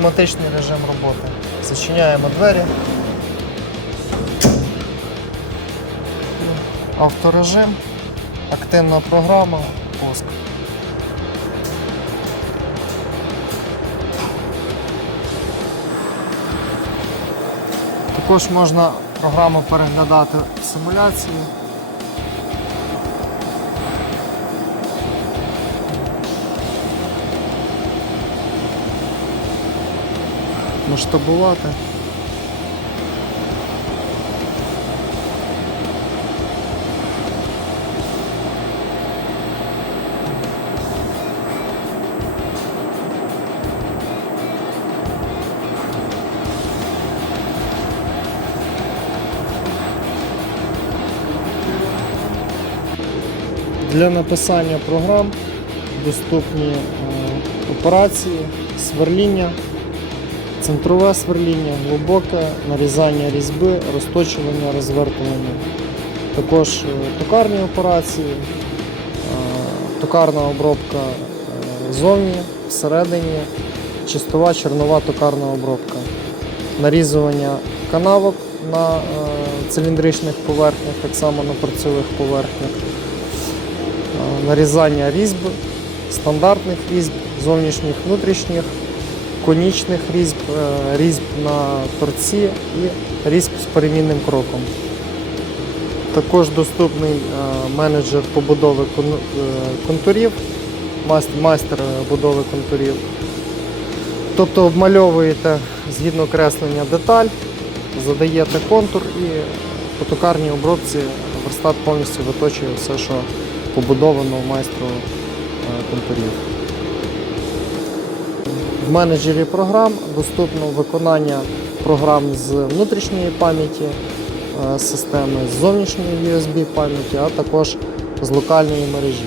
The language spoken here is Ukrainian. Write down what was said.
автоматичний режим роботи. Зачиняємо двері. Авторежим, активна програма, пуск. Також можна програму переглядати в симуляції. Масштабувати. Для написання програм доступні операції, сверління, центрове сверління, глибоке, нарізання різьби, розточування, розвертування. Також токарні операції, токарна обробка ззовні, всередині, чистова, чорнова токарна обробка. Нарізування канавок на циліндричних поверхнях, так само на торцевих поверхнях. Нарізання різьб, стандартних різьб, зовнішніх, внутрішніх, конічних різьб, різьб на торці і різьб з перемінним кроком. Також доступний менеджер побудови контурів, майстер будови контурів. Тобто обмальовуєте згідно креслення деталь, задаєте контур і по токарній обробці верстат повністю виточує все, що побудовано майстру контурів. В менеджері програм доступно виконання програм з внутрішньої пам'яті системи, з зовнішньої USB пам'яті, а також з локальної мережі.